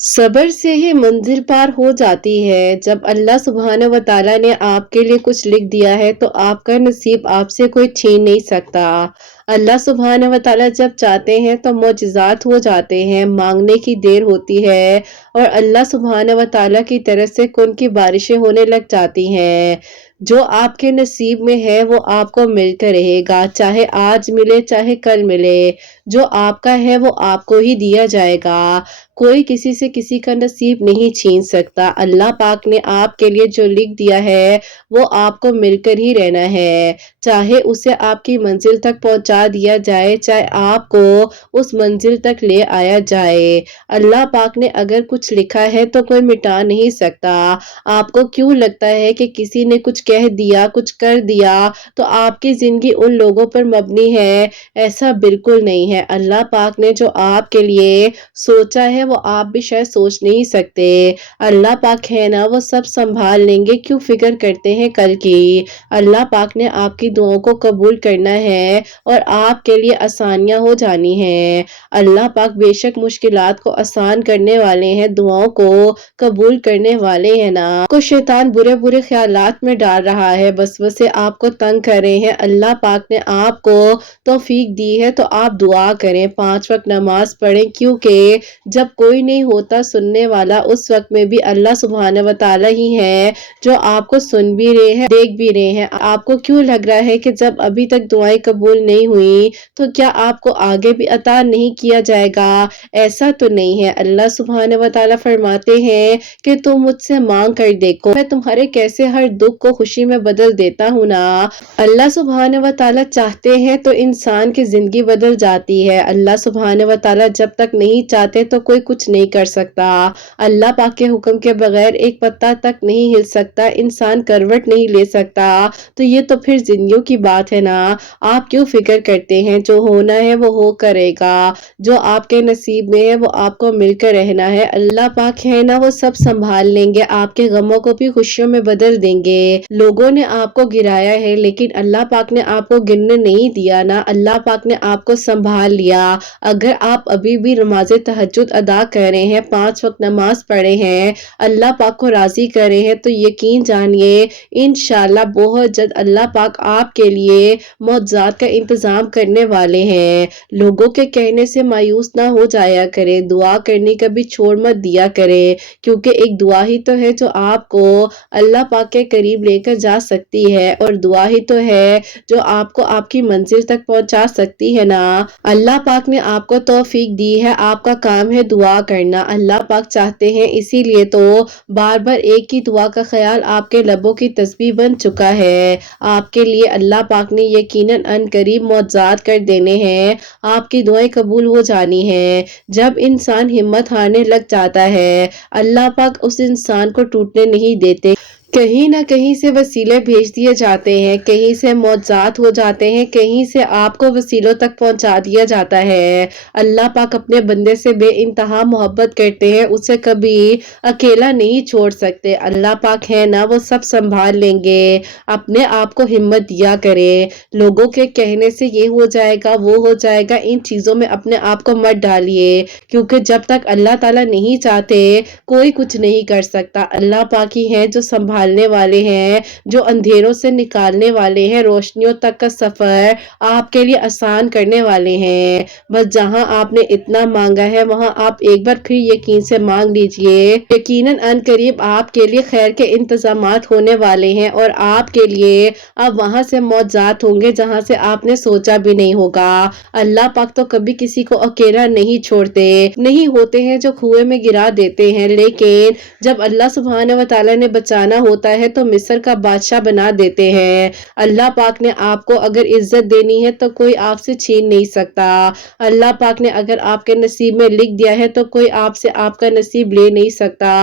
सब्र से ही मंजिल पार हो जाती है। जब अल्लाह सुब्हान व तआला ने आपके लिए कुछ लिख दिया है तो आपका नसीब आपसे कोई छीन नहीं सकता। अल्लाह सुब्हान व तआला जब चाहते हैं तो मोजज़ात हो जाते हैं, मांगने की देर होती है और अल्लाह सुब्हान व तआला की तरफ से खून की बारिशें होने लग जाती हैं। जो आपके नसीब में है वो आपको मिलकर रहेगा, चाहे आज मिले चाहे कल मिले। जो आपका है वो आपको ही दिया जाएगा। कोई किसी से किसी का नसीब नहीं छीन सकता। अल्लाह पाक ने आपके लिए जो लिख दिया है वो आपको मिलकर ही रहना है। चाहे उसे आपकी मंजिल तक पहुंचा दिया जाए, चाहे आपको उस मंजिल तक ले आया जाए। अल्लाह पाक ने अगर कुछ लिखा है तो कोई मिटा नहीं सकता। आपको क्यों लगता है कि किसी ने कुछ कह दिया, कुछ कर दिया तो आपकी जिंदगी उन लोगों पर मबनी है? ऐसा बिल्कुल नहीं है। अल्लाह पाक ने जो आपके लिए सोचा है वो आप भी शायद सोच नहीं सकते। अल्लाह पाक है ना, वो सब संभाल लेंगे, क्यों फिक्र करते हैं कल की। अल्लाह पाक ने आपकी दुआओं को कबूल करना है और आपके लिए आसानियां हो जानी हैं। अल्लाह पाक बेशक मुश्किलात को आसान करने वाले हैं, दुआओं को कबूल करने वाले हैं ना। को शैतान बुरे बुरे ख्यालात में डाल रहा है, वसवसे आपको तंग कर रहे हैं। अल्लाह पाक ने आपको तौफीक दी है तो आप दुआ करें, 5 वक्त नमाज पढ़ें, क्योंकि जब कोई नहीं होता सुनने वाला उस वक्त में भी अल्लाह सुब्हान व तआला ही है जो आपको सुन भी रहे हैं, देख भी रहे हैं। आपको क्यों लग रहा है कि जब अभी तक दुआएं कबूल नहीं हुई तो क्या आपको आगे भी अता नहीं किया जाएगा? ऐसा तो नहीं है। अल्लाह सुब्हान व तआला फरमाते हैं कि तुम मुझसे मांग कर देखो, मैं तुम्हारे कैसे हर दुख को खुशी में बदल देता हूँ ना। अल्लाह सुब्हान व तआला चाहते हैं तो इंसान की जिंदगी बदल जाती है। अल्लाह सुब्हान व तआला जब तक नहीं चाहते तो कोई कुछ नहीं कर सकता। अल्लाह पाक के हुक्म के बगैर एक पत्ता तक नहीं हिल सकता, इंसान करवट नहीं ले सकता। तो ये तो फिर जिंदगियों की बात है ना। आप क्यों फिक्र करते हैं? जो होना है वो हो करेगा, जो आपके नसीब में है वो आपको मिलकर रहना है। अल्लाह पाक है ना, वो सब संभाल लेंगे, आपके गमों को भी खुशियों में बदल देंगे। लोगों ने आपको गिराया है लेकिन अल्लाह पाक ने आपको गिरने नहीं दिया ना। अल्लाह पाक ने आपको संभाल लिया। अगर आप अभी भी नमाज तहज्जुद अदा कर रहे हैं, 5 वक्त नमाज पढ़े हैं, अल्लाह पाक को राजी कर रहे हैं, तो यकीन जानिए इंशाल्लाह बहुत जल्द अल्लाह पाक आपके लिए मौजज़ात का इंतजाम करने वाले हैं। लोगों के कहने से मायूस ना हो जाया करें, दुआ करने का भी छोड़ मत दिया करें, क्योंकि एक दुआ ही तो है जो आपको अल्लाह पाक के करीब लेकर जा सकती है और दुआ ही तो है जो आपको आपकी मंजिल तक पहुंचा सकती है ना। अल्लाह पाक ने आपको तौफीक दी है, आपका काम है दुआ करना। अल्लाह पाक चाहते हैं, इसीलिए तो बार बार एक ही दुआ का ख्याल आपके लबों की तस्बीह बन चुका है। आपके लिए अल्लाह पाक ने यकीनन अनकरीब मौजज़ात कर देने हैं, आपकी दुआएं कबूल हो जानी है। जब इंसान हिम्मत हारने लग जाता है, अल्लाह पाक उस इंसान को टूटने नहीं देते। कहीं ना कहीं से वसीले भेज दिए जाते हैं, कहीं से मौजज़ात हो जाते हैं, कहीं से आपको वसीलों तक पहुंचा दिया जाता है। अल्लाह पाक अपने बंदे से बेइंतहा मोहब्बत करते हैं, उसे कभी अकेला नहीं छोड़ सकते। अल्लाह पाक है ना, वो सब संभाल लेंगे। अपने आप को हिम्मत दिया करें। लोगों के कहने से ये हो जाएगा वो हो जाएगा, इन चीज़ों में अपने आप को मत डालिए, क्योंकि जब तक अल्लाह ताला नहीं चाहते कोई कुछ नहीं कर सकता। अल्लाह पाक ही है जो संभालने वाले हैं, जो अंधेरों से निकालने वाले हैं, रोशनियों तक का सफर आपके लिए आसान करने वाले हैं। बस जहां आपने इतना मांगा है वहां आप एक बार फिर यकीन से मांग लीजिए। यकीनन अनकरीब आपके लिए खैर के इंतजामात होने वाले हैं और आपके लिए अब वहां से मौजज़ात होंगे जहां से आपने सोचा भी नहीं होगा। अल्लाह पाक तो कभी किसी को अकेला नहीं छोड़ते। नहीं होते हैं जो कुएं में गिरा देते हैं, लेकिन जब अल्लाह सुब्हान व तआला ने बचाना होता है तो मिस्र का बादशाह बना देते हैं। अल्लाह पाक ने आपको अगर इज्जत देनी है तो कोई आपसे छीन नहीं सकता। अल्लाह पाक ने अगर आपके नसीब में लिख दिया है तो कोई आपसे आपका नसीब ले नहीं सकता।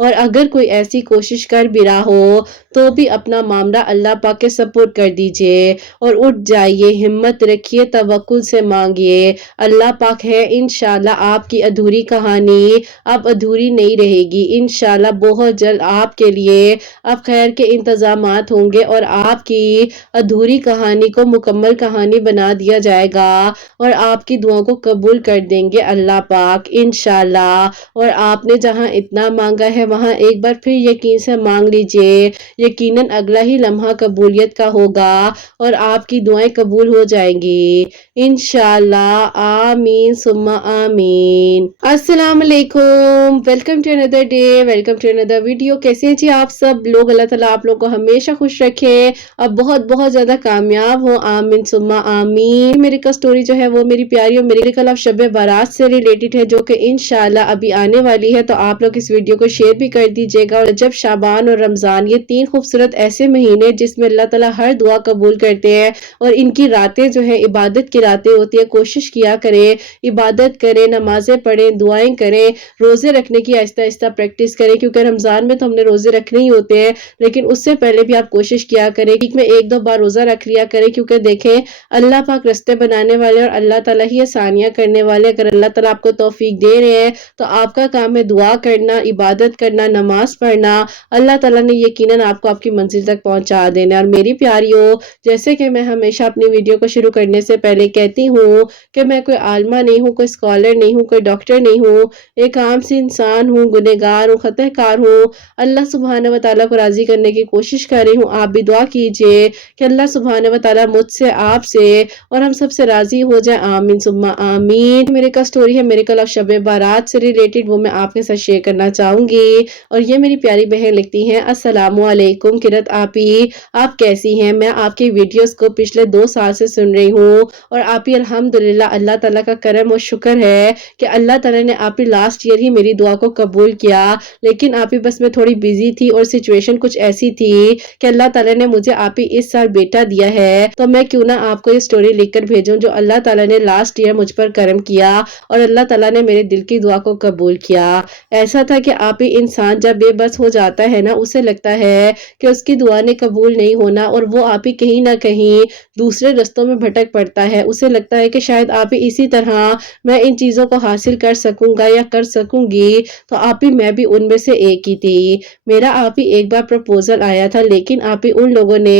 और अगर कोई ऐसी कोशिश कर भी रहा हो तो भी अपना मामला अल्लाह पाक के सपुर्द कर दीजिए और उठ जाइए, हिम्मत रखिए, तवक्कुल से मांगिए। अल्लाह पाक है, इंशाल्लाह आपकी अधूरी कहानी अब अधूरी नहीं रहेगी। इंशाल्लाह बहुत जल्द आपके लिए اب خیر کے انتظامات ہوں گے اور آپ کی ادھوری کہانی کو مکمل کہانی بنا دیا جائے گا اور آپ کی دعاؤں کو قبول کر دیں گے اللہ پاک انشاءاللہ۔ اور آپ نے جہاں اتنا مانگا ہے وہاں ایک بار پھر یقین سے مانگ لیجئے، یقیناً اگلا ہی لمحہ قبولیت کا ہوگا اور آپ کی دعائیں قبول ہو جائیں گی انشاءاللہ، آمین ثم آمین۔ السلام علیکم، welcome to another day, welcome to another video. کیسے ہیں جی آپ سب لوگ؟ اللہ تعالیٰ آپ لوگ کو ہمیشہ خوش رکھے اور بہت بہت زیادہ کامیاب ہو، آمین ثم آمین۔ میری کا سٹوری جو ہے وہ میری پیاری اور میرے کل شب بارات سے ریلیٹڈ ہے جو کہ انشاءاللہ ابھی آنے والی ہے، تو آپ لوگ اس ویڈیو کو شیئر بھی کر دیجئے گا۔ اور جب شعبان اور رمضان یہ تین خوبصورت ایسے مہینے جس میں اللہ تعالیٰ ہر دعا قبول کرتے ہیں اور ان کی راتیں جو ہے عبادت کی راتیں ہوتی ہے، کوشش کیا کریں، عبادت کریں، نمازیں پڑھیں، دعائیں کریں، روزے رکھنے کی آہستہ آہستہ پریکٹس کریں، کیونکہ رمضان میں تو ہم نے روزے رکھنے ہی ہوتے ہیں، لیکن اس سے پہلے بھی آپ کوشش کیا کریں ویک میں ایک دو بار روزہ رکھ لیا کریں، کیونکہ دیکھیں اللہ پاک رستے بنانے والے اور اللہ تعالیٰ ہی آسانیاں کرنے والے۔ اگر اللہ تعالیٰ آپ کو توفیق دے رہے ہیں تو آپ کا کام ہے دعا کرنا، عبادت کرنا، نماز پڑھنا، اللہ تعالیٰ نے یقیناً آپ کو آپ کی منزل تک پہنچا دینا۔ اور میری پیاریوں، جیسے کہ میں ہمیشہ اپنی ویڈیو کو شروع کرنے سے پہلے کہتی ہوں کہ میں کوئی عالمہ نہیں ہوں، کوئی اسکالر نہیں ہوں، کوئی ڈاکٹر نہیں ہوں، ایک عام سی انسان ہوں، گنہگار ہوں، خطا کار ہوں، اللہ سبحانہ و تعالیٰ کو راضی کرنے کی کوشش کر رہی ہوں۔ آپ بھی دعا کیجئے کہ اللہ سبحانہ و تعالیٰ مجھ سے، آپ سے اور ہم سب سے راضی ہو جائے، آمین ثم آمین۔ میرے کا سٹوری ہے میرے کل شب بارات سے ریلیٹڈ، وہ میں آپ کے ساتھ شیئر کرنا چاہوں گی۔ اور یہ میری پیاری بہن لکھتی ہیں، السلام علیکم قرت آپی، آپ کیسی ہیں؟ میں آپ کی ویڈیوز کو پچھلے 2 سال سے سن رہی ہوں اور آپی الحمدللہ اللہ تعالیٰ کا کرم و شکر ہے کہ اللہ تعالیٰ نے آپی لاسٹ ایئر ہی میری دعا کو قبول کیا، لیکن آپی بس میں تھوڑی بیزی تھی اور سچویشن کچھ ایسی تھی کہ اللہ تعالیٰ نے مجھے آپی اس سال بیٹا دیا ہے، تو میں کیوں نہ آپ کو یہ سٹوری لکھ کر بھیجوں جو اللہ تعالیٰ نے لاسٹ ایئر مجھ پر کرم کیا اور اللہ تعالیٰ نے میرے دل کی دعا کو قبول کیا۔ ایسا تھا کہ آپی انسان جب بے بس ہو جاتا ہے نا، اسے لگتا ہے کہ اس کی دعا نے قبول نہیں ہونا اور وہ آپی کہیں نہ کہیں دوسرے رستوں میں بھٹک پڑتا ہے، اسے لگتا ہے کہ شاید آپی اسی طرح میں ان چیزوں کو حاصل کر سکوں گا یا کر سکوں گی، تو آپی میں بھی ان میں سے ایک ہی تھی۔ میرا آپی ایک بار پروپوزل آیا تھا، لیکن آپی ان لوگوں نے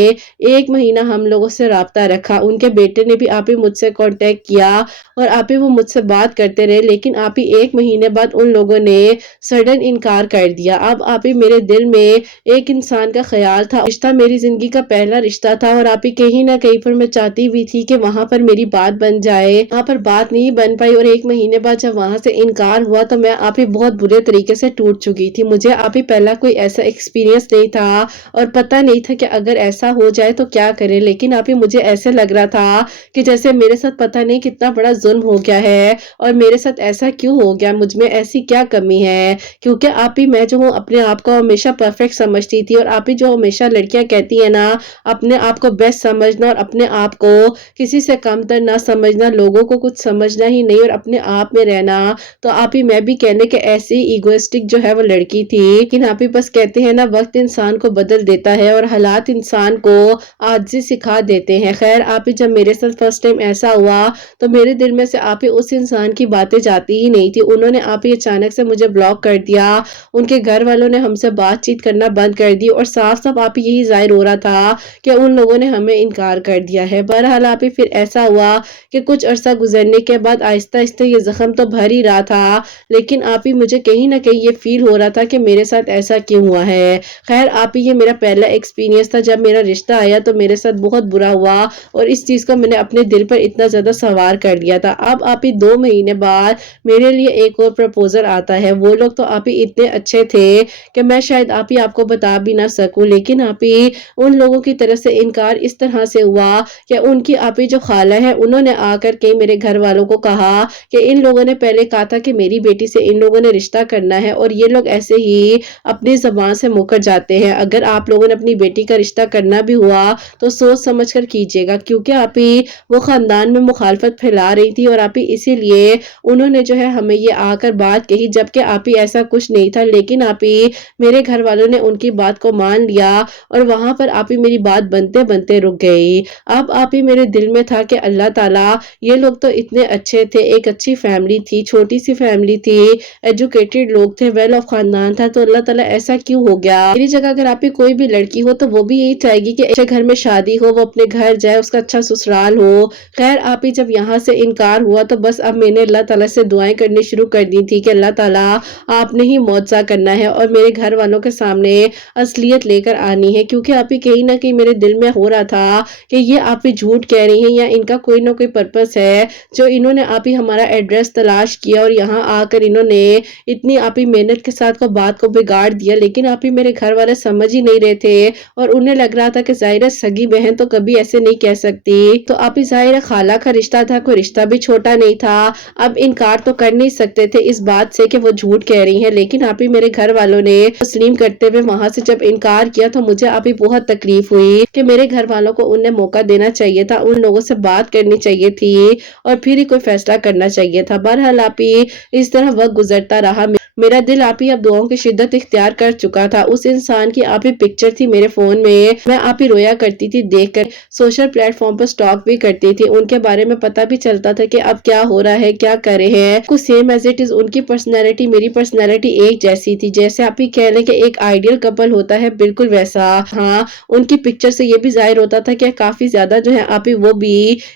1 مہینہ ہم لوگوں سے رابطہ رکھا، ان کے بیٹے نے بھی آپی مجھ سے کانٹیکٹ کیا اور آپی وہ مجھ سے بات کرتے رہے، لیکن آپی 1 مہینے بعد ان لوگوں نے سڈن انکار کر دیا۔ اب آپی میرے دل میں ایک انسان کا خیال تھا، رشتہ میری زندگی کا پہلا رشتہ تھا اور آپی کہیں نہ کہیں پر میں چاہتی بھی تھی کہ وہاں پر میری بات بن جائے، وہاں پر بات نہیں بن پائی اور 1 مہینے بعد جب وہاں سے انکار ہوا تو میں آپی بہت برے طریقے سے ٹوٹ چکی تھی۔ مجھے آپی پہلا کوئی ایسا ایکسپیرینس نہیں تھا اور پتہ نہیں تھا کہ اگر ایسا ہو جائے تو کیا کرے، لیکن آپی مجھے ایسے لگ رہا تھا کہ جیسے میرے ساتھ پتہ نہیں کتنا بڑا ظلم ہو گیا ہے اور میرے ساتھ ایسا کیوں ہو گیا، مجھ میں ایسی کیا کمی ہے، کیونکہ آپی میں جو ہوں اپنے آپ کو ہمیشہ پرفیکٹ سمجھتی تھی اور آپی جو ہمیشہ لڑکیاں کہتی ہیں نا اپنے آپ کو بیسٹ سمجھنا اور اپنے آپ کو کسی سے کم تر نہ سمجھنا، لوگوں کو کچھ سمجھنا ہی نہیں اور اپنے آپ میں رہنا، تو آپی میں بھی کہنے کہ ایسی ایگوئسٹک جو ہے وہ لڑکی تھی، لیکن آپی بس کہتے ہیں نا وقت انسان کو بدل دیتا ہے اور حالات انسان کو عاجزی سکھا دیتے ہیں۔ خیر آپی جب میرے ساتھ فرسٹ ٹائم ایسا ہوا تو میرے دل میں سے آپی اس انسان کی باتیں جاتی ہی نہیں تھی، انہوں نے آپی اچانک سے مجھے بلاک کر دیا، ان کے گھر والوں نے ہم سے بات چیت کرنا بند کر دی اور صاف صاف آپی یہی ظاہر ہو رہا تھا کہ ان لوگوں نے ہمیں انکار کر دیا ہے۔ بہرحال آپی پھر ایسا ہوا کہ کچھ عرصہ گزرنے کے بعد آہستہ آہستہ یہ زخم تو بھر ہی رہا تھا، لیکن آپی مجھے کہیں نہ کہیں یہ فیل ہو رہا تھا کہ میرے ساتھ ایسا کیوں ہوا ہے۔ خیر آپی یہ میرا پہلا ایکسپیرینس تھا، جب میرا رشتہ آیا تو میرے ساتھ بہت برا ہوا اور اس چیز کو میں نے اپنے دل پر اتنا زیادہ سوار کر لیا تھا۔ اب آپی 2 مہینے بعد میرے لیے ایک اور پروپوزل آتا ہے، وہ لوگ تو آپی اتنے اچھے تھے کہ میں شاید آپی آپ کو بتا بھی نہ سکوں، لیکن آپی ان لوگوں کی طرف سے انکار اس طرح سے ہوا کہ ان کی آپی جو خالہ ہے انہوں نے آ کر کے میرے گھر والوں کو کہا کہ ان لوگوں نے پہلے کہا تھا کہ میری بیٹی سے ان لوگوں نے رشتہ کرنا ہے اور یہ لوگ ایسے ہی اپنی زبان سے مکر جاتے ہیں، اگر آپ لوگوں نے اپنی بیٹی کا رشتہ کرنا بھی ہوا تو سوچ سمجھ کر کیجیے گا، کیونکہ آپی وہ خاندان میں مخالفت پھیلا رہی تھی اور آپی اسی لیے انہوں نے جو ہے ہمیں یہ آ کر بات کہی، جبکہ آپی ایسا کچھ نہیں تھا، لیکن آپی میرے گھر والوں نے ان کی بات کو مان لیا اور وہاں پر آپی میری بات بنتے بنتے رک گئی۔ اب آپی میرے دل میں تھا کہ اللہ تعالیٰ یہ لوگ تو اتنے اچھے تھے، ایک اچھی فیملی تھی، چھوٹی سی فیملی تھی، ایجوکیٹڈ لوگ تھے، ویل آف خاندان تھا، تو اللہ تعالیٰ ایسا کیوں ہو گیا मेरी जगह अगर आप ही कोई भी लड़की हो तो वो भी यही चाहेगी कि अच्छे घर में शादी हो, वो अपने घर जाए, उसका अच्छा ससुराल हो। खैर आप ही जब यहाँ से इनकार हुआ तो बस अब मैंने अल्लाह ताला से दुआएं करनी शुरू कर दी थी कि अल्लाह ताला आपने ही मौजज़ा करना है और मेरे घर वालों के सामने असलियत लेकर आनी है, क्योंकि आप ही कहीं ना कहीं मेरे दिल में हो रहा था कि ये आप ही झूठ कह रही हैं या इनका कोई ना कोई पर्पस है, जो इन्होंने आप ही हमारा एड्रेस तलाश किया और यहाँ आकर इन्होंने इतनी आप ही मेहनत के साथ को बात को बिगाड़ दिया। लेकिन आप ही मेरे घर वाले समझ ही नहीं रहे थे और उन्हें लग रहा था कि ज़ाहिर है सगी बहन तो कभी ऐसे नहीं कह सकती, तो आप ही ज़ाहिर है खाला का रिश्ता था, कोई रिश्ता भी छोटा नहीं था। अब इनकार तो कर नहीं सकते थे इस बात से कि वो झूठ कह रही हैं, लेकिन आप ही मेरे घर वालों ने तस्लीम करते हुए वहां से जब इनकार किया तो मुझे आप ही बहुत तकलीफ हुई कि मेरे घर वालों को उन्हें मौका देना चाहिए था, उन लोगों से बात करनी चाहिए थी और फिर ही कोई फैसला करना चाहिए था। बहरहाल आप ही इस तरह वक्त गुजरता रहा, मेरा दिल आप ही अब दुआओं की शिद्दत इख्तियार कर चुका था। उस इंसान की आप ही पिक्चर थी मेरे फोन में, मैं आप ही रोया करती थी देखकर, सोशल प्लेटफॉर्म पर स्टॉक भी करती थी, उनके बारे में पता भी चलता था कि अब क्या हो रहा है, क्या कर रहे हैं। कुछ सेम एज इट इज उनकी पर्सनैलिटी मेरी पर्सनैलिटी एक जैसी थी, जैसे आप ही कह लें कि एक आइडियल कपल होता है बिल्कुल वैसा। हाँ, उनकी पिक्चर से ये भी जाहिर होता था कि काफी ज्यादा जो है आप ही वो भी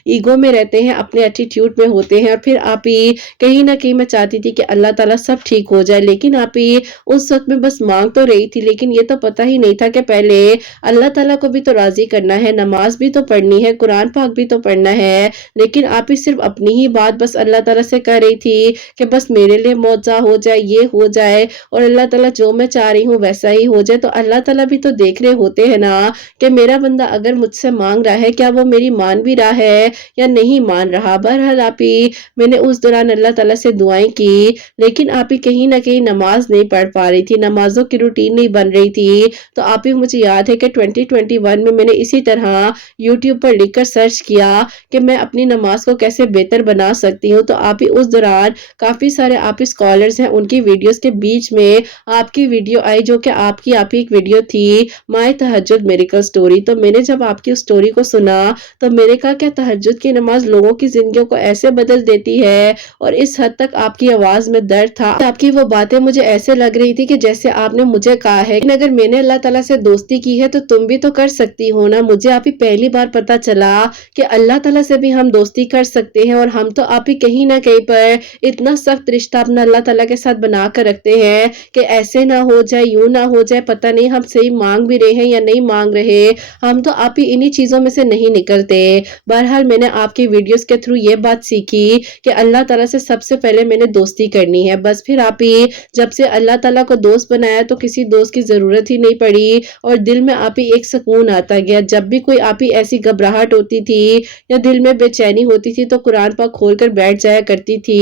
ईगो में रहते हैं, अपने एटीट्यूड में होते हैं। और फिर आप ही कहीं ना कहीं मैं चाहती थी कि अल्लाह ताला सब ठीक हो जाए, लेकिन आप ही उस वक्त में बस मांग तो रही थी, लेकिन ये तो पता ही नहीं था कि पहले अल्लाह ताला को भी तो राजी करना है, नमाज भी तो पढ़नी है, कुरान पाक भी तो पढ़ना है। लेकिन आप ही सिर्फ अपनी ही बात बस अल्लाह ताला से कर रही थी कि बस मेरे लिए मौजा हो जाए, ये हो जाए और अल्लाह ताला जो मैं चाह रही हूँ वैसा ही हो जाए। तो अल्लाह ताला भी तो देख रहे होते हैं ना कि मेरा बंदा अगर मुझसे मांग रहा है क्या वो मेरी मान भी रहा है या नहीं मान रहा। बहरहाल आप ही मैंने उस दौरान अल्लाह ताला से दुआएं की, लेकिन आप ही कहीं ना कहीं नमाज नहीं पढ़ पा रही थी, नमाजों की रूटीन नहीं बन रही थी। तो आप ही मुझे याद है कि 2021 में मैंने इसी तरह यूट्यूब पर लिखकर सर्च किया कि मैं अपनी नमाज को कैसे बेहतर बना सकती हूँ। तो आप ही उस दौरान काफी सारे आप ही स्कॉलर्स हैं, उनकी वीडियोस के बीच में आपकी वीडियो आई, जो कि आपकी आप ही एक वीडियो थी माय तहज्जुद मिरेकल स्टोरी। तो मैंने जब आपकी उस स्टोरी को सुना तो मैंने कहा क्या तहज्जुद की नमाज लोगों की जिंदगियों को ऐसे बदल देती है, और इस हद तक आपकी आवाज में दर्द था, आपकी वो बातें मुझे ऐसे लग रही थी कि जैसे आपने मुझे कहा है कि अगर मैंने अल्लाह ताला से दोस्ती की है तो तुम भी तो कर सकती हो ना। मुझे आप ही पहली बार पता चला कि अल्लाह ताला से भी हम दोस्ती कर सकते हैं, और हम तो आप ही कहीं ना कहीं पर इतना सख्त रिश्ता अपना अल्लाह ताला के साथ बना कर रखते हैं कि ऐसे ना हो जाए, यूं ना हो जाए, पता नहीं हम सही मांग भी रहे हैं या नहीं मांग रहे। हम तो आप ही इन्हीं चीजों में से नहीं निकलते। बहरहाल मैंने आपकी वीडियोस के थ्रू ये बात सीखी कि अल्लाह ताला से सबसे पहले मैंने दोस्ती करनी है। बस फिर आप ही जब से अल्लाह ताला को दोस्त बनाया तो किसी दोस्त की जरूरत ही नहीं पड़ी, और दिल में आप ही एक सुकून आता गया। जब भी कोई आप ही ऐसी घबराहट होती थी या दिल में बेचैनी होती थी तो कुरान पाक खोल कर बैठ जाया करती थी,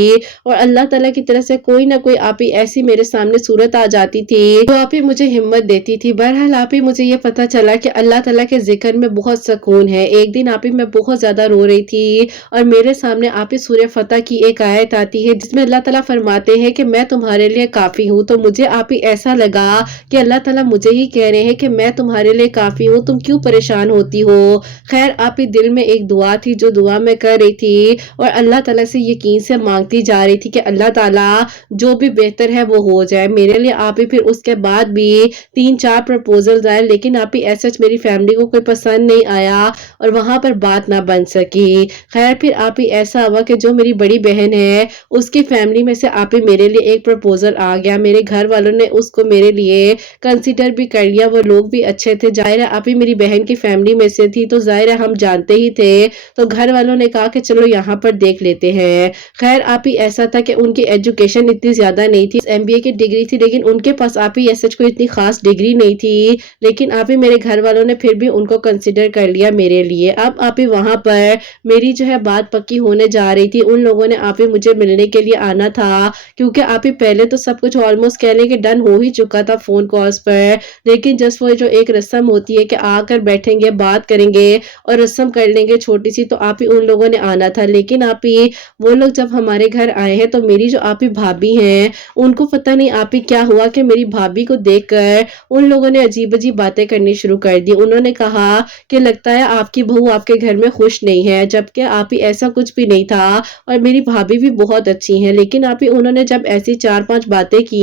और अल्लाह ताला की तरफ से कोई ना कोई आप ही ऐसी मेरे सामने सूरत आ जाती थी तो आप ही मुझे हिम्मत देती थी। बहरहाल आप ही मुझे ये पता चला कि अल्लाह ताला के जिक्र में बहुत सुकून है। एक दिन आप ही मैं बहुत ज्यादा रो रही थी और मेरे सामने आप ही सूरह फतह की एक आयत आती है जिसमें अल्लाह ताला फरमाते हैं कि मैं तुम्हारे लिए काफी हूँ। तो मुझे आप ही ऐसा लगा कि अल्लाह ताला मुझे ही कह रहे हैं कि मैं तुम्हारे लिए काफी हूँ, तुम क्यों परेशान होती हो। खैर आप ही दिल में एक दुआ थी जो दुआ मैं कर रही थी और अल्लाह ताला से यकीन से मांगती जा रही थी कि अल्लाह ताला जो भी बेहतर है वो हो जाए मेरे लिए। आप ही फिर उसके बाद भी 3-4 प्रपोजल्स आए, लेकिन आप ही ऐसा मेरी फैमिली को कोई पसंद नहीं आया और वहां पर बात ना बन सकी। खैर फिर आप ही ऐसा हुआ कि जो मेरी बड़ी बहन है उसकी फैमिली में से आप ही मेरे लिए एक प्रपोजल आ गया। मेरे घर वालों ने उसको मेरे लिए कंसिडर भी कर लिया, वो लोग भी अच्छे थे। जाहिर है आप ही मेरी बहन की फैमिली में से थी तो जाहिर है हम जानते ही थे, तो घर वालों ने कहा कि चलो यहाँ पर देख लेते हैं। खैर आप ही ऐसा था कि उनकी एजुकेशन इतनी ज्यादा नहीं थी, एमबीए की डिग्री थी, लेकिन उनके पास आप ही ऐसा कोई इतनी खास डिग्री नहीं थी, लेकिन आप ही मेरे घर वालों ने फिर भी उनको कंसिडर कर लिया मेरे लिए। अब आप ही वहां पर मेरी जो है बात पक्की होने जा रही थी। उन लोगों ने आप ही मुझे मिलने के लिए आना था, क्योंकि आप ही पहले तो सब कुछ ऑलमोस्ट कह लें कि डन हो ही चुका था फोन कॉल्स पर, लेकिन जस्ट वो जो एक रस्म होती है कि आकर बैठेंगे बात करेंगे और रस्म कर लेंगे छोटी सी, तो आप ही उन लोगों ने आना था। लेकिन आप ही वो लोग जब हमारे घर आए हैं तो मेरी जो आप ही भाभी हैं उनको पता नहीं आप ही क्या हुआ कि मेरी भाभी को देखकर उन लोगों ने अजीब अजीब बातें करनी शुरू कर दी। उन्होंने कहा कि लगता है आपकी बहू आपके घर में खुश नहीं है, जबकि आप ही ऐसा कुछ भी नहीं था और मेरी भाभी भी बहुत अच्छी हैं। लेकिन आप ही उन्होंने जब ऐसी 4-5 बातें की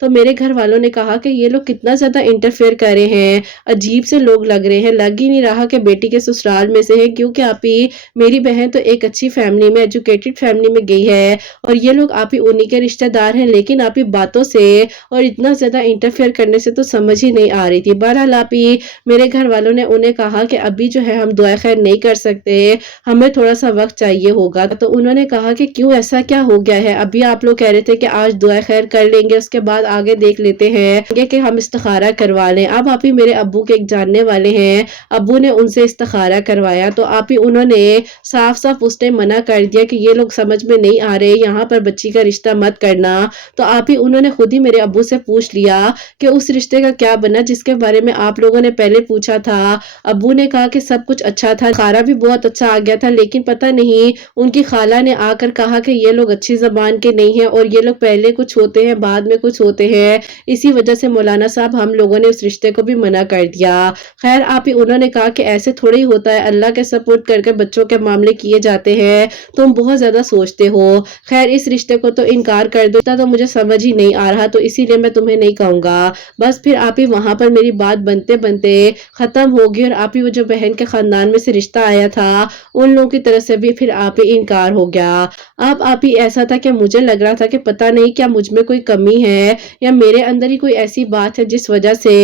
तो मेरे घर वालों ने कहा कि ये लोग कितना ज्यादा इंटरफेयर कर रहे हैं, अजीब से लोग लग रहे हैं, लग ही नहीं रहा कि बेटी के ससुराल में से है, क्योंकि आप ही मेरी बहन तो एक अच्छी फैमिली में, एजुकेटेड फैमिली में गई है और ये लोग आप ही उन्हीं के रिश्तेदार हैं, लेकिन आप ही बातों से और इतना ज्यादा इंटरफेयर करने से तो समझ ही नहीं आ रही थी। बहरहाल आप ही मेरे घर वालों ने उन्हें कहा कि अभी जो है हम दुआ खैर नहीं कर सकते, हमें थोड़ा सा वक्त चाहिए होगा। तो उन्होंने कहा कि क्यों, ऐसा क्या हो गया है? अभी आप लोग कह रहे थे कि आज दुआ खैर कर लेंगे, उसके बाद आगे देख लेते हैं कि हम इस्तिखारा करवा लें। अब आप ही मेरे अब्बू के एक जानने वाले हैं, अब्बू ने उनसे इस्तिखारा करवाया तो आप ही उन्होंने साफ साफ उस टाइम मना कर दिया कि ये लोग समझ में नहीं आ रहे, यहाँ पर बच्ची का रिश्ता मत करना। तो आप ही उन्होंने खुद ही मेरे अब्बू से पूछ लिया कि उस रिश्ते का क्या बना जिसके बारे में आप लोगों ने पहले पूछा था। अब्बू ने कहा कि सब कुछ अच्छा था, खारा भी बहुत अच्छा आ गया था, लेकिन पता नहीं उनकी खाला ने आकर कहा कि ये लोग अच्छी जबान के नहीं है और ये लोग पहले कुछ होते हैं बाद में कुछ होते हैं, इसी वजह से मौलाना साहब हम लोगों ने उस रिश्ते को भी मना कर दिया। खैर आप ही उन्होंने कहा कि ऐसे थोड़ी होता है, अल्लाह के सपोर्ट करके बच्चों के मामले किए जाते हैं, तुम बहुत ज्यादा सोचते हो। खैर इस रिश्ते को तो इनकार कर दो, तो मुझे समझ ही नहीं आ रहा, तो इसीलिए मैं तुम्हें नहीं कहूंगा। बस फिर आप ही वहां पर मेरी बात बनते बनते खत्म होगी और आप ही वो जो बहन के खानदान में से रिश्ता आया था उन लोगों की तरफ से भी फिर आप ही इनकार हो गया। अब आप ही ऐसा था कि मुझे लग रहा था कि पता नहीं क्या मुझ में कोई कमी है या मेरे अंदर ही कोई ऐसी बात है जिस वजह से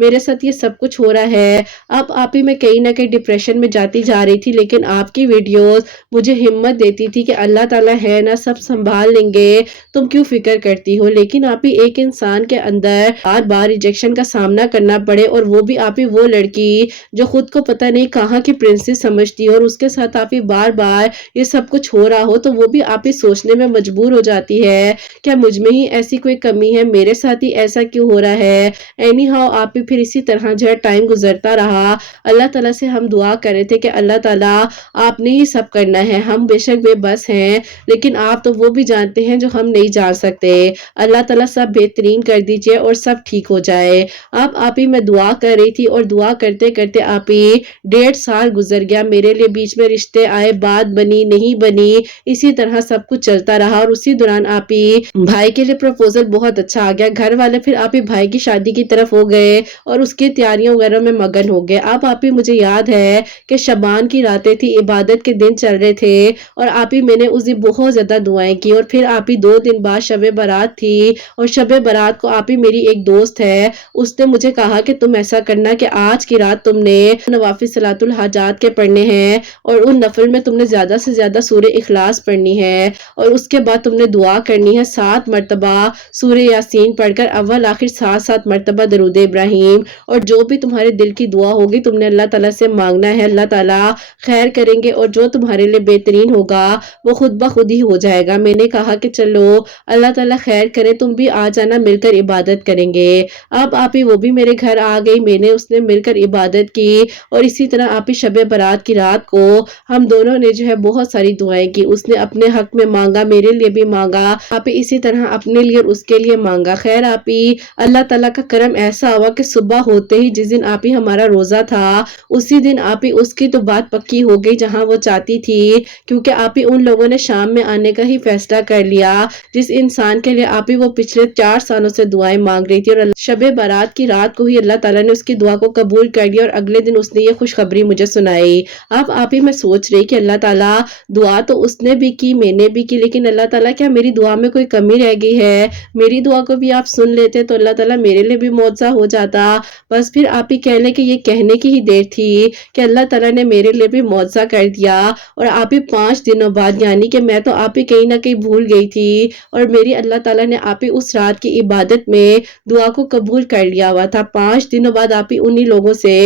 मेरे साथ ये सब कुछ हो रहा है। अब आप ही मैं कहीं ना कहीं डिप्रेशन में जाती जा रही थी, लेकिन आपकी वीडियोस मुझे हिम्मत देती थी कि अल्लाह ताला है ना, सब संभाल लेंगे, तुम क्यों फिक्र करती हो। लेकिन आप ही एक इंसान के अंदर बार बार रिजेक्शन का सामना करना पड़े, और वो भी आप ही वो लड़की जो खुद को पता नहीं कहाँ की प्रिंसेस समझती है और उसके साथ आप ही बार बार ये सब कुछ हो रहा हो, तो वो भी आप ही सोचने में मजबूर हो जाती है क्या मुझ में ही ऐसी कोई कमी है, मेरे साथ ही ऐसा क्यों हो रहा है। एनी हाउ आप ही फिर इसी तरह जो है टाइम गुजरता रहा। अल्लाह ताला से हम दुआ कर रहे थे कि अल्लाह ताला आपने ही सब करना है, हम बेशक बेबस हैं लेकिन आप तो वो भी जानते हैं जो हम नहीं जान सकते। अल्लाह ताला सब बेहतरीन कर दीजिए और सब ठीक हो जाए। अब आप ही मैं दुआ कर रही थी और दुआ करते करते आप ही 1.5 साल गुजर गया, मेरे लिए बीच में रिश्ते आए, बात बनी नहीं बनी, इसी तरह सब कुछ चलता रहा। और उसी दौरान आप ही भाई के लिए प्रपोजल बहुत अच्छा आ गया, घर वाले फिर आप ही भाई की शादी की तरफ हो गए और उसकी तैयारियों वगैरह में मगन हो गए। अब आप ही मुझे याद है कि शबान की रातें थी, इबादत के दिन चल रहे थे और आप ही मैंने उस दिन बहुत ज्यादा दुआएं की। और फिर आप ही 2 दिन बाद शबे बारात थी और शबे बारात को आप ही मेरी एक दोस्त है उसने मुझे कहा कि तुम ऐसा करना कि आज की रात तुमने नवाफिल सलातुल हाजात के पढ़ने हैं और उन नफल में तुमने ज्यादा से ज्यादा सूरह इखलास पढ़नी है और उसके बाद तुमने दुआ करनी है 7 मरतबा सूरह यासीन पढ़कर, अव्वल आखिर 7 मरतबा दरूद इब्राहिम। और जो भी तुम्हारे दिल की दुआ होगी तुमने अल्लाह ताला से मांगना है, अल्लाह ताला खैर करेंगे और जो तुम्हारे लिए बेहतरीन होगा वो खुद ब खुद ही हो जाएगा। मैंने कहा कि चलो अल्लाह ताला खैर करे, तुम भी आ जाना, मिलकर इबादत करेंगे। अब आप ही वो भी मेरे घर आ गई, मैंने उसने मिलकर इबादत की और इसी तरह आप ही शबे बारात की रात को हम दोनों ने जो है बहुत सारी दुआएं की। उसने अपने हक में मांगा, मेरे लिए भी मांगा, आप ही इसी तरह अपने लिए और उसके लिए मांगा। खैर आप ही अल्लाह ताला का करम ऐसा हुआ कि सुबह होते ही जिस दिन आप ही हमारा रोजा था उसी दिन आप ही उसकी तो बात पक्की हो गई जहां वो चाहती थी, क्योंकि आप ही उन लोगों ने शाम में आने का ही फैसला कर लिया जिस इंसान के लिए आप ही वो पिछले 4 सालों से दुआएं मांग रही थी। और शबे बारात की रात को ही अल्लाह ताला ने उसकी दुआ को कबूल कर दिया और अगले दिन उसने ये खुशखबरी मुझे सुनाई। अब आप ही मैं सोच रही कि अल्लाह ताला दुआ तो उसने भी की मैंने भी की, लेकिन अल्लाह ताला क्या मेरी दुआ में कोई कमी रह गई है? मेरी दुआ को भी आप सुन लेते तो अल्लाह ताला मेरे लिए भी मौजज़ा हो जाता। बस फिर आप ही कह लें कि ये कहने की ही देर थी कि अल्लाह ताला ने मेरे लिए भी मौजज़ा कर दिया। और आप ही 5 दिनों बाद, यानी कि मैं तो आप ही कहीं ना कहीं भूल गई थी और मेरी अल्लाह ताला ने आप ही उस रात की इबादत में दुआ को कबूल कर लिया हुआ था। 5 दिनों बाद आप ही उन्हीं लोगों से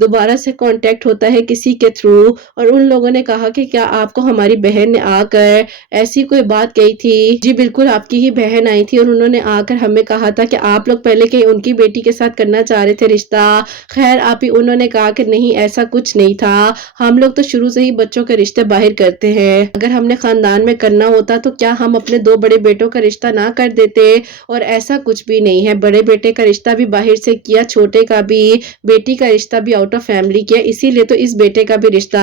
दोबारा से कांटेक्ट होता है किसी के थ्रू और उन लोगों ने कहा कि क्या आपको हमारी बहन ने आकर ऐसी कोई बात कही थी? जी बिल्कुल, आपकी ही बहन आई थी और उन्होंने आकर हमें कहा था कि आप लोग पहले कहीं उनकी बेटी के साथ करना चाह रहे थे रिश्ता। खैर आप ही उन्होंने कहा कि नहीं ऐसा कुछ नहीं था, हम लोग तो शुरू से ही बच्चों के रिश्ते बाहर करते हैं, अगर हमने खानदान में करना होता तो क्या हम अपने 2 बड़े बेटों का रिश्ता ना कर देते? और ऐसा कुछ भी नहीं है, बड़े बेटे का रिश्ता भी बाहर से किया, छोटे का भी, बेटी का रिश्ता भी आउट ऑफ फैमिली किया, इसीलिए तो इस बेटे का भी रिश्ता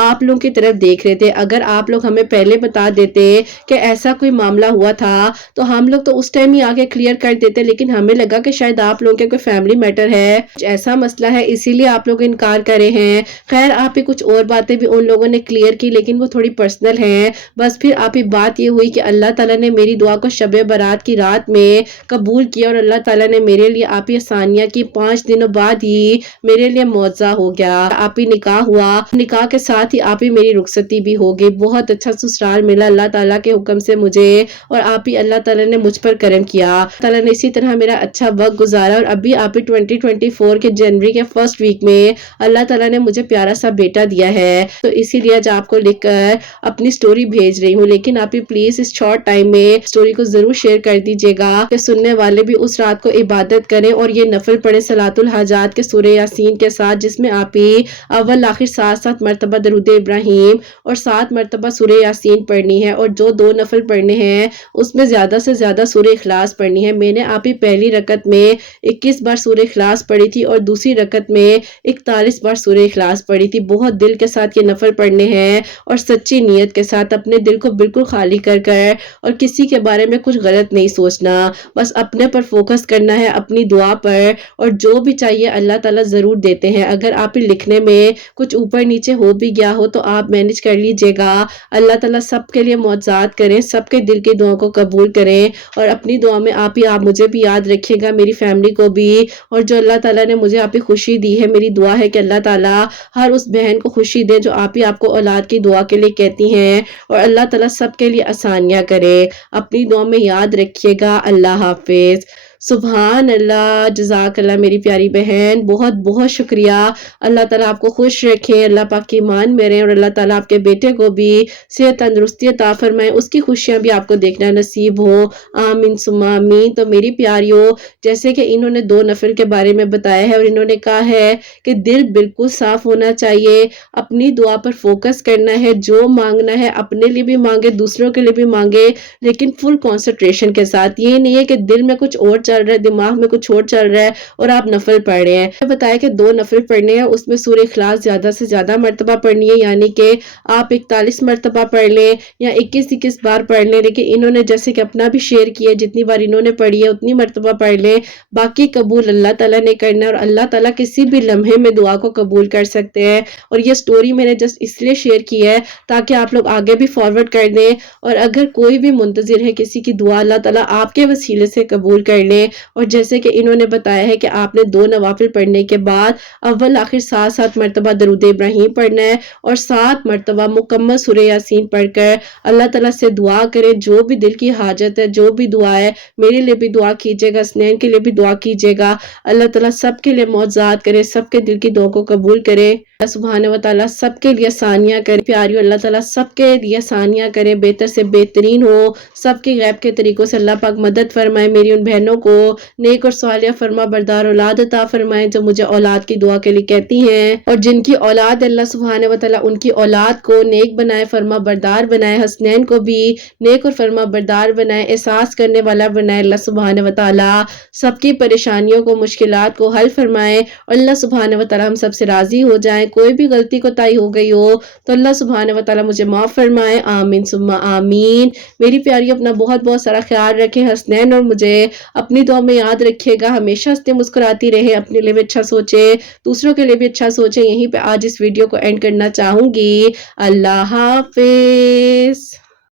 आप लोगों की तरफ देख रहे थे। अगर आप लोग हमें पहले बता देते कि ऐसा कोई मामला हुआ था तो हम लोग तो उस टाइम ही आगे क्लियर कर देते, लेकिन हमें लगा कि کہ شاید آپ لوگوں کے کوئی فیملی میٹر ہے، کچھ ایسا مسئلہ ہے اسی لیے آپ لوگ انکار کر رہے ہیں۔ خیر آپ ہی کچھ اور باتیں بھی ان لوگوں نے کلیئر کی لیکن وہ تھوڑی پرسنل ہیں۔ بس پھر آپ ہی بات یہ ہوئی کہ اللہ تعالیٰ نے میری دعا کو شب برات کی رات میں قبول کیا اور اللہ تعالیٰ نے میرے لیے آپ ہی آسانیاں کی۔ 5 دنوں بعد ہی میرے لیے معجزہ ہو گیا، آپ ہی نکاح ہوا، نکاح کے ساتھ ہی آپ ہی میری رخصتی بھی ہو گئی۔ بہت اچھا سسرال ملا اللہ تعالیٰ کے حکم سے مجھے، اور آپ ہی اللہ تعالیٰ نے مجھ پر کرم کیا۔ اللہ تعالیٰ نے اسی طرح میرا اچھا وقت گزارا اور ابھی آپ ہی 2024 کے جنوری کے فرسٹ ویک میں اللہ تعالیٰ نے مجھے پیارا سا بیٹا دیا ہے۔ تو اسی لیے آج آپ کو لکھ کر اپنی سٹوری بھیج رہی ہوں، لیکن آپ ہی پلیز اس شارٹ ٹائم میں سٹوری کو ضرور شیئر کر دیجیے گا کہ سننے والے بھی اس رات کو عبادت کریں اور یہ نفل پڑھیں صلاۃ الحاجات کے سورہ یاسین کے ساتھ، جس میں آپ ہی اول آخر 7 مرتبہ درود ابراہیم اور 7 مرتبہ سورہ یاسین پڑھنی ہے، اور جو 2 نفل پڑھنے ہیں اس میں زیادہ سے زیادہ سورہ اخلاص پڑھنی ہے۔ میں نے آپ ہی پہلی رکعت میں 21 بار سورہ اخلاص پڑھی تھی اور دوسری رکعت میں 41 بار سورہ اخلاص پڑھی تھی۔ بہت دل کے ساتھ یہ نفل پڑھنے ہیں اور سچی نیت کے ساتھ اپنے دل کو بالکل خالی کر کر، اور کسی کے بارے میں کچھ غلط نہیں سوچنا، بس اپنے پر فوکس کرنا ہے، اپنی دعا پر، اور جو بھی چاہیے اللہ تعالیٰ ضرور دیتے ہیں۔ اگر آپ ہی لکھنے میں کچھ اوپر نیچے ہو بھی گیا ہو تو آپ مینج کر لیجئے گا۔ اللہ تعالیٰ سب کے لیے معجزات کریں، سب کے دل کی دعاؤں کو قبول کریں، اور اپنی دعا میں آپ مجھے بھی یاد رکھیے گا، میری فیملی کو بھی، اور جو اللہ تعالیٰ نے مجھے آپ ہی خوشی دی ہے، میری دعا ہے کہ اللہ تعالیٰ ہر اس بہن کو خوشی دے جو آپ کو اولاد کی دعا کے لیے کہتی ہیں، اور اللہ تعالیٰ سب کے لیے آسانیاں کرے۔ اپنی دعا میں یاد رکھیے گا۔ اللہ حافظ۔ سبحان اللہ، جزاک اللہ میری پیاری بہن، بہت بہت شکریہ۔ اللہ تعالیٰ آپ کو خوش رکھیں، اللہ پاک کی ایمان میں رہیں، اور اللہ تعالیٰ آپ کے بیٹے کو بھی صحت تندرستی عطا فرمائے، اس کی خوشیاں بھی آپ کو دیکھنا نصیب ہو، آمین ثم آمین۔ تو میری پیاریوں، جیسے کہ انہوں نے 2 نفل کے بارے میں بتایا ہے، اور انہوں نے کہا ہے کہ دل بالکل صاف ہونا چاہیے، اپنی دعا پر فوکس کرنا ہے، جو مانگنا ہے اپنے لیے بھی مانگے، دوسروں کے لیے بھی مانگے، لیکن فل کنسنٹریشن کے ساتھ۔ یہ نہیں ہے کہ دل میں کچھ اور چل رہا ہے، دماغ میں کچھ اور چل رہا ہے اور آپ نفل پڑھ رہے ہیں۔ میں بتایا کہ 2 نفل پڑھنے ہیں، اس میں سورہ اخلاص زیادہ سے زیادہ مرتبہ پڑھنی ہے، یعنی کہ آپ 41 مرتبہ پڑھ لیں یا 21 بار پڑھ لیں، لیکن انہوں نے جیسے کہ اپنا بھی شیئر کیا، جتنی بار انہوں نے پڑھی ہے اتنی مرتبہ پڑھ لیں، باقی قبول اللہ تعالیٰ نے کرنا ہے، اور اللہ تعالیٰ کسی بھی لمحے میں دعا کو قبول کر سکتے ہیں۔ اور یہ سٹوری میں نے جسٹ اس لیے شیئر کی ہے تاکہ آپ لوگ آگے بھی فارورڈ کر دیں، اور اگر کوئی بھی منتظر ہے کسی کی دعا، اللہ تعالیٰ آپ کے وسیلے سے قبول کر لیں۔ اور جیسے کہ انہوں نے بتایا ہے کہ آپ نے 2 نوافل پڑھنے کے بعد اول آخر 7 مرتبہ درود ابراہیم پڑھنا ہے، اور 7 مرتبہ مکمل سورہ یاسین پڑھ کر اللہ تعالیٰ سے دعا کریں، جو بھی دل کی حاجت ہے، جو بھی دعا ہے، میرے لیے بھی دعا کیجیے گا، اسنین کے لیے بھی دعا کیجیے گا، اللہ تعالیٰ سب کے لیے معجزات کرے، سب کے دل کی دعا کو قبول کرے، اللہ سبحانہ و تعالیٰ سب کے لیے آسانیاں کرے۔ پیاریو، اللہ تعالیٰ سب کے لیے آسانیاں کرے، بہتر سے بہترین ہو، سب کی غیب کے طریقوں سے اللہ پاک مدد فرمائے، میری ان بہنوں کو نیک اور صالحہ فرما بردار اولاد عطا فرمائے، جو مجھے اولاد کی دعا کے لیے کہتی ہیں، اور جن کی اولاد اللہ سبحانہ و تعالیٰ ان کی اولاد کو نیک بنائے، فرما بردار بنائے، حسنین کو بھی نیک اور فرما بردار بنائے، احساس کرنے والا بنائے، اللہ سبحانہ و تعالیٰ سب کی پریشانیوں کو، مشکلات کو حل فرمائے، اور اللہ سبحانہ و تعالیٰ ہم سب سے راضی ہو جائیں۔ کوئی بھی غلطی کوتاہی ہو گئی ہو تو اللہ سبحانہ و تعالیٰ مجھے معاف فرمائے، آمین ثم آمین۔ میری پیاری، اپنا بہت بہت سارا خیال رکھیں، حسنین اور مجھے اپنی دعا میں یاد رکھیے گا، ہمیشہ ہنستے مسکراتی رہے، اپنے لیے بھی اچھا سوچے، دوسروں کے لیے بھی اچھا سوچے۔ یہیں پہ آج اس ویڈیو کو اینڈ کرنا چاہوں گی۔ اللہ حافظ۔